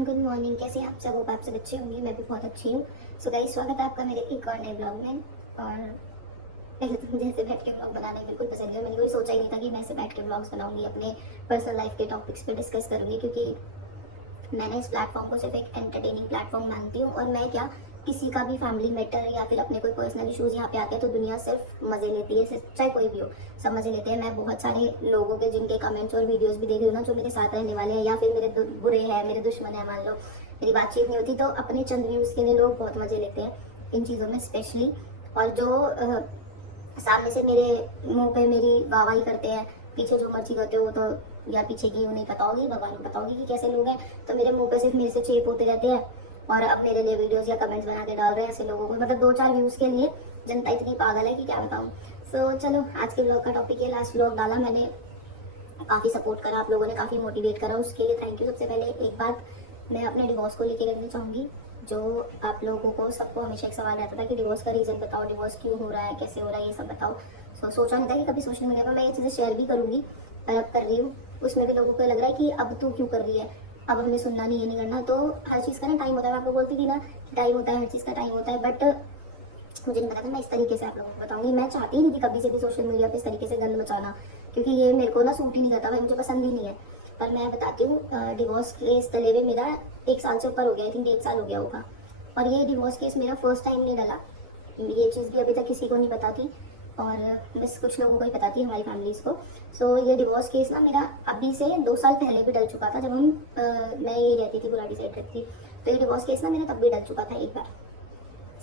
Everyone, good morning. कैसे हैं आप सब? होप आप सब अच्छे होंगे। मैं भी बहुत अच्छी हूँ। सो गाइस, स्वागत है आपका मेरे एक और नए ब्लॉग में। और पहले तो मुझे ऐसे बैठ के ब्लॉग बनाना बिल्कुल पसंद है। मैंने कोई सोचा ही नहीं था कि मैं ऐसे बैठ के ब्लॉग्स बनाऊंगी, अपने पर्सनल लाइफ के टॉपिक्स पे डिस्कस करूंगी, क्योंकि मैंने इस प्लेटफॉर्म को सिर्फ एक एंटरटेनिंग प्लेटफॉर्म मानती हूँ। और मैं क्या, किसी का भी फैमिली मैटर या फिर अपने कोई पर्सनल इशूज़ यहाँ पे आते हैं तो दुनिया सिर्फ मज़े लेती है, सिर्फ चाहे कोई भी हो, सब मज़े लेते हैं। मैं बहुत सारे लोगों के जिनके कमेंट्स और वीडियोस भी देख रही हूँ ना, जो मेरे साथ रहने वाले हैं या फिर मेरे बुरे हैं, मेरे दुश्मन हैं, मान लो मेरी बातचीत नहीं होती, तो अपने चंद व्यूज़ के लिए लोग बहुत मज़े लेते हैं इन चीज़ों में स्पेशली। और जो सामने से मेरे मुंह पे मेरी वाहवाही करते हैं, पीछे जो मर्जी करते हो, तो यार पीछे की उन्हें पता होगी, भगवान को पता होगी कि कैसे लोग हैं। तो मेरे मुंह पे सिर्फ मेरे से चेप होते रहते हैं और अब मेरे लिए वीडियोस या कमेंट्स बना के डाल रहे हैं ऐसे लोगों को। मतलब 2-4 व्यूज़ के लिए जनता इतनी पागल है कि क्या बताऊँ। सो चलो, आज के ब्लॉग का टॉपिक है। लास्ट ब्लॉग डाला मैंने, काफ़ी सपोर्ट करा आप लोगों ने, काफ़ी मोटिवेट करा, उसके लिए थैंक यू। सबसे पहले एक बात मैं अपने डिवोर्स को लेकर करना चाहूँगी। जो आप लोगों को सबको हमेशा एक सवाल रहता था कि डिवोर्स का रीज़न बताओ, डिवोर्स क्यों हो रहा है, कैसे हो रहा है, ये सब बताओ। सोचा नहीं था कि कभी सोशल मीडिया पर मैं ये चीज़ें शेयर भी करूँगी, पर अब कर रही हूँ। उसमें भी लोगों को लग रहा है कि अब तू क्यों कर रही है, अब हमें सुनना नहीं, ये नहीं करना। तो हर चीज़ का ना टाइम होता है। मैं आपको बोलती थी ना कि टाइम होता है, हर चीज़ का टाइम होता है, बट मुझे नहीं पता था मैं इस तरीके से आप लोगों को बताऊंगी। मैं चाहती ही नहीं थी कभी से भी सोशल मीडिया पे इस तरीके से गंद मचाना, क्योंकि ये मेरे को ना सूट ही नहीं करता भाई, मुझे पसंद ही नहीं है। पर मैं बताती हूँ, डिवोर्स केस डले हुए मेरा 1 साल से ऊपर हो गया, आई थिंक 1.5 साल हो गया होगा। और ये डिवोर्स केस मेरा फर्स्ट टाइम नहीं डला, ये चीज़ भी अभी तक किसी को नहीं पता थी, और बस कुछ लोगों को ही पता थी, हमारी फैमिलीज़ को। सो ये डिवोर्स केस ना मेरा अभी से 2 साल पहले भी डल चुका था, जब मैं यही रहती थी, बुराड़ी साइड रहती थी। तो ये डिवोर्स केस ना मेरा तब भी डल चुका था एक बार।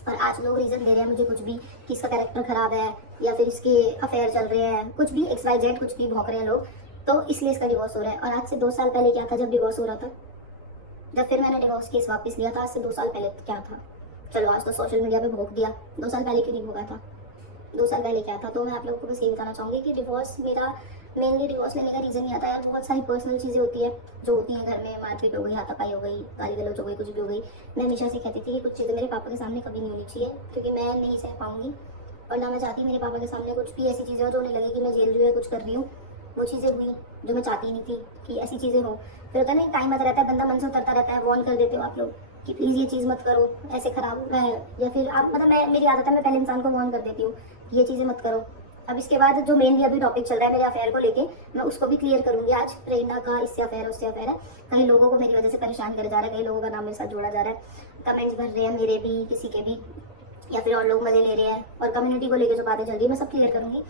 और आज लोग रीज़न दे रहे हैं मुझे कुछ भी, कि इसका कैरेक्टर ख़राब है या फिर इसके अफेयर चल रहे हैं, कुछ भी XYZ, कुछ भी भौंक रहे हैं लोग, तो इसलिए इसका डिवोर्स हो रहा है। और आज से 2 साल पहले क्या था जब डिवोर्स हो रहा था, जब फिर मैंने डिवोर्स केस वापस लिया था, आज से 2 साल पहले क्या था। चलो आज तो सोशल मीडिया पे भोंक दिया, 2 साल पहले क्यों नहीं भोगा था, 2 साल पहले क्या था। तो मैं आप लोगों को बस ये बताना चाहूँगी कि डिवोर्स मेरा मेनली डिवोर्स लेने का रीज़न ये आता है यार, बहुत सारी पर्सनल चीज़ें होती है जो होती हैं घर में, मारपीट हो गई, हाथापाई हो गई, गाली गलौज हो गई, कुछ भी हो गई। मैं हमेशा से कहती थी कि कुछ चीज़ें मेरे पापा के सामने कभी नहीं होनी चाहिए, क्योंकि मैं नहीं सह पाऊँगी। और ना मैं चाहती मेरे पापा के सामने कुछ भी ऐसी चीज़ें हो जो उन्हें लगे कि मैं झेल रही हूँ या कुछ कर रही हूँ। वो चीज़ें हुई जो मैं चाहती नहीं थी कि ऐसी चीज़ें हो। फिर होता है ना, टाइम आता रहता है, बंदा मन से उतरता रहता है, वॉर्न कर देते हो आप लोग कि प्लीज़ ये चीज़ मत करो, ऐसे खराब हो रहा है, या फिर आप मतलब मेरी आदत है, मैं पहले इंसान को वॉर्न कर देती हूँ कि ये चीज़ें मत करो। अब इसके बाद जो मेनली अभी टॉपिक चल रहा है मेरे अफेयर को लेके, मैं उसको भी क्लियर करूंगी आज। प्रेरणा का इससे अफेयर उससे अफेयर है, कई लोगों को मेरी वजह से परेशान करा जा रहा है, कई लोगों का नाम मेरे साथ जोड़ा जा रहा है, कमेंट्स भर रहे हैं मेरे भी, किसी के भी, या फिर और लोग मजे ले रहे हैं, और कम्युनिटी को लेकर जो बातें चल रही है मैं सब क्लियर करूंगी।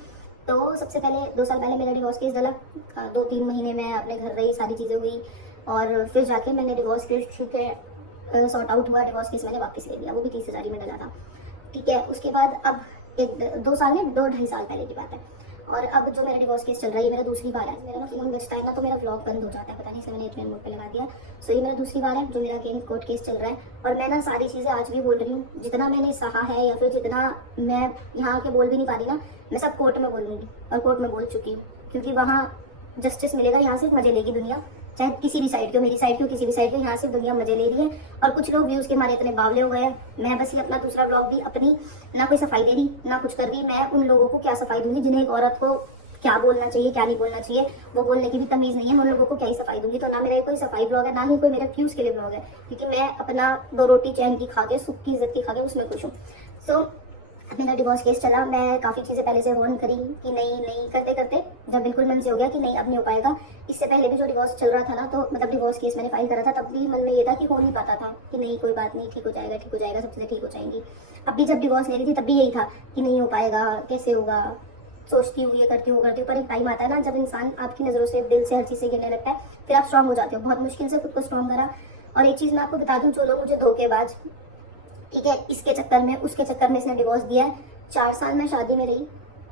तो सबसे पहले 2 साल पहले मेरा डिवोर्स केस डला, 2-3 महीने मैं अपने घर रही, सारी चीज़ें हुई, और फिर जाके मैंने डिवोर्स केस ठीक है सॉर्ट आउट हुआ, डिवोर्स केस मैंने वापस ले लिया, वो भी 30,000 में डला था। ठीक है, उसके बाद अब 2 साल में 2-2.5 साल पहले की बात है, और अब जो मेरा डिवोर्स केस चल रहा है ये मेरा दूसरी बार है। मेरा ना फोन बजता है ना तो मेरा व्लॉग बंद हो जाता है, पता नहीं से मैंने एयरप्लेन मोड पे लगा दिया। सो ये मेरा दूसरी बार है जो मेरा कोर्ट केस चल रहा है, और मैं ना सारी चीज़ें आज भी बोल रही हूँ, जितना मैंने सहा है या फिर जितना मैं यहाँ आके बोल भी नहीं पा रही ना, मैं सब कोर्ट में बोलूँगी, और कोर्ट में बोल चुकी हूँ, क्योंकि वहाँ जस्टिस मिलेगा। यहाँ सिर्फ मजे लेगी दुनिया, चाहे किसी भी साइड की हो, मेरी साइड की हो, किसी भी साइड की, यहाँ सिर्फ दुनिया मजे ले रही है। और कुछ लोग व्यूज़ के मारे इतने बावले हो गए हैं। मैं बस ये अपना दूसरा ब्लॉग भी अपनी ना कोई सफाई दे रही ना कुछ कर रही, मैं उन लोगों को क्या सफाई दूंगी जिन्हें एक औरत को क्या बोलना चाहिए क्या नहीं बोलना चाहिए वो बोलने की भी तमीज़ नहीं है, मैं उन लोगों को क्या ही सफाई दूंगी। तो ना मेरा कोई सफाई ब्लॉग है, ना ही कोई मेरा व्यूज़ के लिए ब्लॉग है, क्योंकि मैं अपना 2 रोटी चैन की खा के, सुख की इज्जत की खा के उसमें खुश हूँ। सो मेरा डिवोर्स केस चला, मैं काफ़ी चीज़ें पहले से वार्न करी कि नहीं करते करते जब बिल्कुल मन से हो गया कि नहीं अब नहीं हो पाएगा। इससे पहले भी जो डिवोर्स चल रहा था ना, तो मतलब डिवोर्स केस मैंने फाइल करा था, तब भी मन में ये था कि हो नहीं पाता था, कि नहीं कोई बात नहीं, ठीक हो जाएगा सब चीज़ें ठीक हो जाएंगी। अब भी जब डिवोर्स ले रही थी तब भी यही था कि नहीं हो पाएगा, कैसे होगा, सोचती हूँ ये करती हूँ पर एक टाइम आता है ना जब इंसान आपकी नज़रों से, दिल से, हर चीज़ से गिरने लगता है, फिर आप स्ट्रांग हो जाते हो। बहुत मुश्किल से खुद को स्ट्रांग करा। और एक चीज़ मैं आपको बता दूँ, जो लोग मुझे धोखेबाज, ठीक है, इसके चक्कर में उसके चक्कर में इसने डिवोर्स दिया है। 4 साल मैं शादी में रही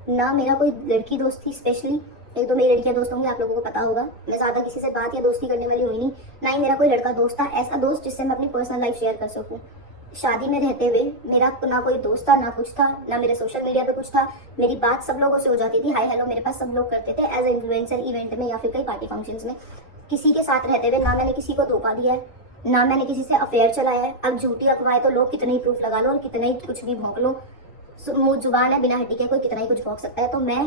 ना, मेरा कोई लड़की दोस्त थी स्पेशली, 1-2 मेरी लड़कियां दोस्त होंगी, आप लोगों को पता होगा, मैं ज़्यादा किसी से बात या दोस्ती करने वाली हुई नहीं। ना ही मेरा कोई लड़का दोस्त था, ऐसा दोस्त जिससे मैं अपनी पर्सनल लाइफ शेयर कर सकूँ। शादी में रहते हुए मेरा तो ना कोई दोस्त था, ना कुछ था, ना मेरे सोशल मीडिया पे कुछ था। मेरी बात सब लोगों से हो जाती थी, हाय हेलो मेरे पास सब लोग करते थे, एज ए इन्फ्लुएंसर इवेंट में या फिर कई पार्टी फंक्शंस में। किसी के साथ रहते हुए ना मैंने किसी को धोखा दिया है, ना मैंने किसी से अफेयर चलाया है। अब झूठी अफवाहें तो लोग कितने ही प्रूफ लगा लो और कितने ही कुछ भी भौंक लो, मुँह जुबान है, बिना हड्डी के कोई कितना ही कुछ भौंक सकता है। तो मैं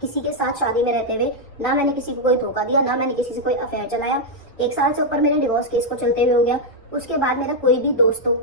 किसी के साथ शादी में रहते हुए ना मैंने किसी को कोई धोखा दिया, ना मैंने किसी से कोई अफेयर चलाया। 1 साल से ऊपर मेरे डिवोर्स केस को चलते हुए हो गया। उसके बाद मेरा कोई भी दोस्त हो